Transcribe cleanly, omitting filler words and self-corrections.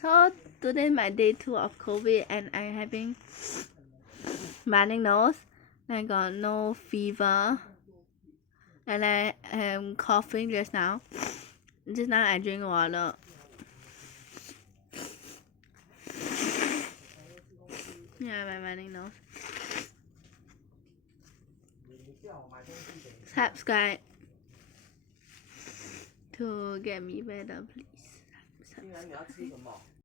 So today my day 2 of COVID and I'm having running nose. I got no fever and I am coughing just now. Just now I drink water. Yeah, my running nose. Subscribe to get me better, please. Subscribe.